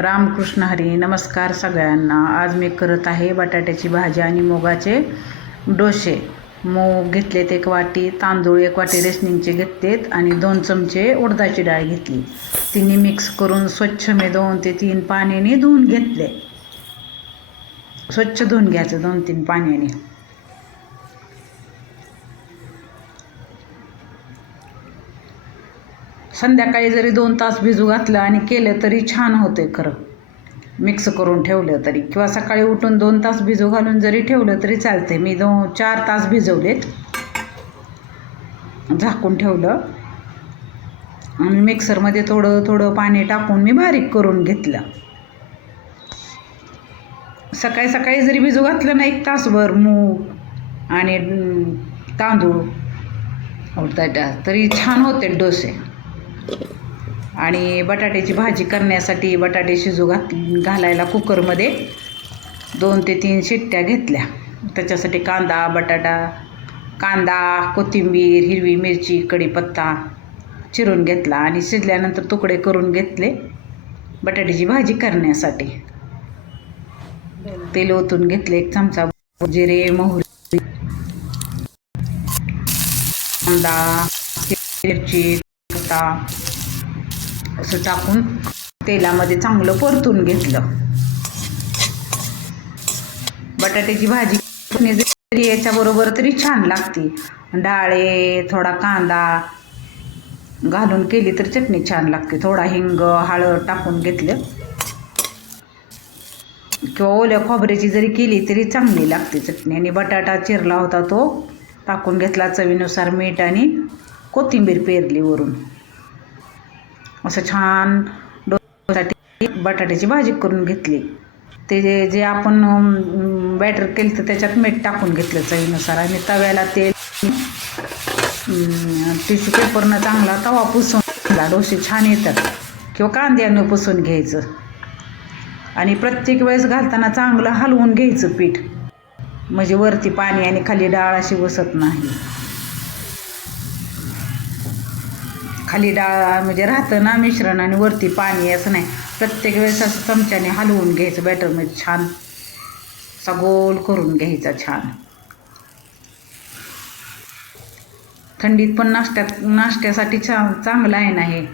रामकृष्ण हरी नमस्कार सगळ्यांना. आज मी करत आहे बटाट्याची भाजी आणि मुगाचे डोसे. मूग घेतलेत एक वाटी तांदूळ एक वाटी रेसनिंगचे घेतलेत आणि दोन चमचे उडदाची डाळ घेतली. तिन्ही मिक्स करून स्वच्छ मी दोन ते तीन पाण्याने धुवून घेतले. स्वच्छ धुवून घ्यायचं दोन तीन पाण्याने. संध्याकाळी जरी दोन तास भिजू घातलं आणि केलं तरी छान होते खरं. मिक्स करून ठेवलं तरी. किंवा सकाळी उठून दोन तास भिजू घालून जरी ठेवलं तरी चालते मी दोन चार तास भिजवलेत. झाकून ठेवलं. आणि मिक्सरमध्ये थोडं थोडं पाणी टाकून मी बारीक करून घेतलं. सकाळी सकाळी जरी भिजू घातलं ना एक तासभर मूग आणि तांदूळ. उडदाच्या तरी छान होते डोसे. आणि बटाट्याची भाजी करण्यासाठी बटाटे शिजू घात घालायला कुकरमध्ये दोन ते तीन शिट्ट्या घेतल्या. त्याच्यासाठी कांदा बटाटा कांदा कोथिंबीर हिरवी मिरची कढीपत्ता चिरून घेतला आणि शिजल्यानंतर तुकडे करून घेतले बटाट्याची भाजी करण्यासाठी. तेल ओतून घेतले एक चमचा जिरे मोहरी कांदा मिरची पत्ता असं टाकून तेलामध्ये चांगलं परतून घेतलं. बटाट्याची भाजी जरी याच्याबरोबर तरी छान लागते. डाळे थोडा कांदा घालून केली तर चटणी छान लागते. थोडा हिंग हळद टाकून घेतलं. किंवा ओल्या खोबऱ्याची जरी केली तरी चांगली लागते चटणी. आणि बटाटा चिरला होता तो टाकून घेतला चवीनुसार मीठ आणि कोथिंबीर पेरली वरून. असं छान डोसाठी बटाट्याची भाजी करून घेतली. ते जे जे आपण बॅटर केलं तर त्याच्यात मीठ टाकून घेतलं चवीनुसार. आणि तव्याला तेल टिश्यू पेपरनं चांगला तवा पुसून डोसे छान येतात. किंवा कांद्यानं पुसून घ्यायचं. आणि प्रत्येक वेळेस घालताना चांगलं हलवून घ्यायचं पीठ. म्हणजे वरती पाणी आणि खाली डाळ अशी बसत नाही. खाली डाळ म्हणजे राहतं ना मिश्रण आणि वरती पाणी असं नाही. प्रत्येक वेळेस असं चमच्याने हलवून घ्यायचं बॅटरमध्ये छान. असा गोल करून घ्यायचा छान. थंडीत पण नाश्त्यात नाश्त्यासाठी छा चांगलं आहे ना हे.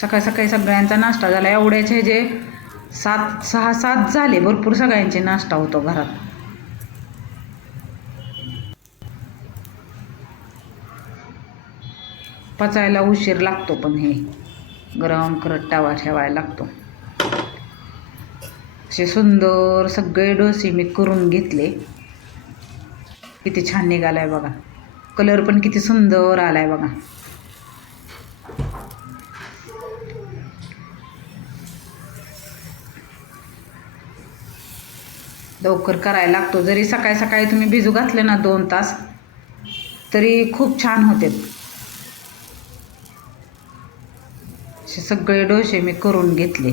सकाळी सकाळी सगळ्यांचा नाश्ता झाला. एवढ्याचे जे सात सहा सात झाले. भरपूर सगळ्यांचे नाश्ता होतो घरात. पचायला उशीर लागतो पण हे गरम करत टावा ठेवायला लागतो. असे सुंदर सगळे डोसे मी करून घेतले. किती छान निघालाय बघा. कलर पण किती सुंदर आलाय बघा. लवकर करायला लागतो. जरी सकाळी सकाळी तुम्ही भिजू घातले ना दोन तास तरी खूप छान होते. असे सगळे डोसे मी करून घेतले.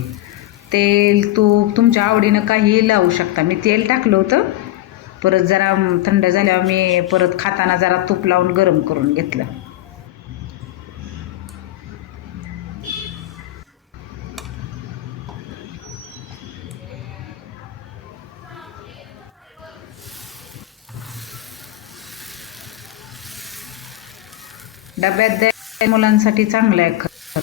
तेल तूप तुमच्या आवडीनं काहीही लावू शकता. मी तेल टाकलं होतं. परत जरा थंड झाल्यावर मी परत खाताना जरा तूप लावून गरम करून घेतलं. डब्यात द्या मुलांसाठी चांगलं आहे खरं.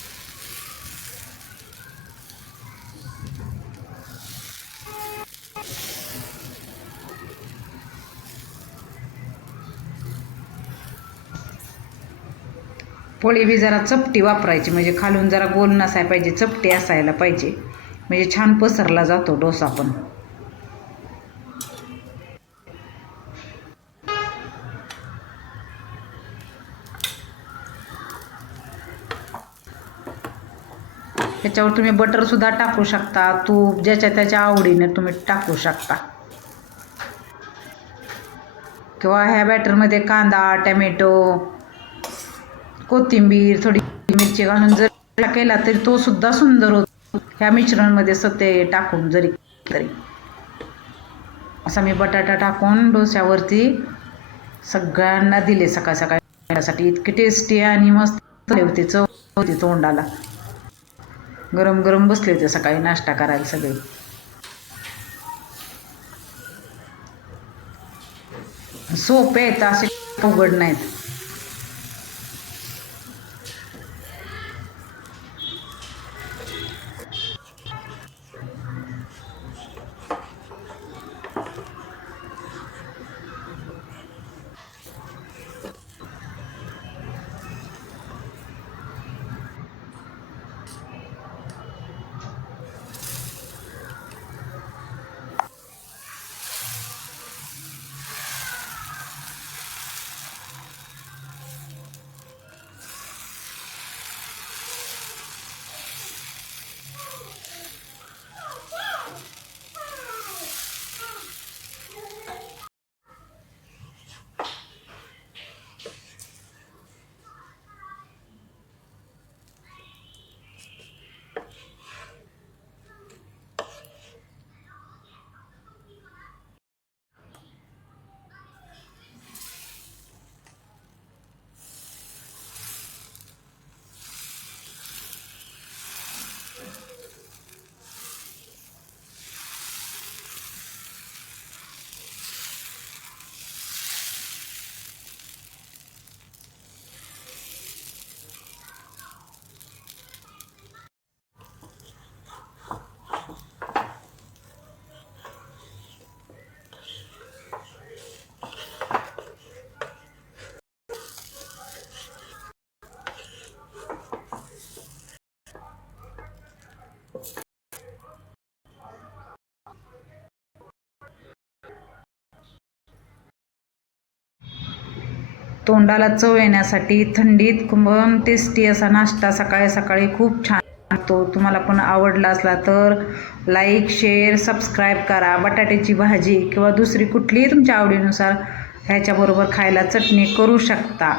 पोळी बी जरा चपटी वापरायची म्हणजे खालून जरा गोल नसायला पाहिजे चपटी असायला पाहिजे. म्हणजे छान पसरला जातो डोसा पण. त्याच्यावर तुम्ही बटरसुद्धा टाकू शकता. तूप ज्याच्या त्याच्या आवडीने तुम्ही टाकू शकता. किंवा ह्या बॅटरमध्ये कांदा टॅमॅटो कोथिंबीर थोडी मिरची घालून जर केला तरी तो सुद्धा सुंदर होतो. ह्या मिश्रणमध्ये सते टाकून जरी तरी. असा मी बटाटा टाकून डोस्यावरती सगळ्यांना दिले सकाळ सकाळी साठी इतकी टेस्टी आणि मस्त होती होते. चव होती तोंडाला. गरम गरम बसले होते सकाळी नाश्ता करायला सगळे. सोपे आहेत असे अवघड नाहीत. तोंडाला चव येण्यासाठी थंडीत पण टेस्टी असा नाश्ता सकाळी सकाळी खूप छान तो तुम्हाला पण आवडला असला तर लाईक शेअर सबस्क्राईब करा. बटाट्याची भाजी किंवा दुसरी कुठलीही तुमच्या आवडीनुसार ह्याच्याबरोबर खायला चटणी करू शकता.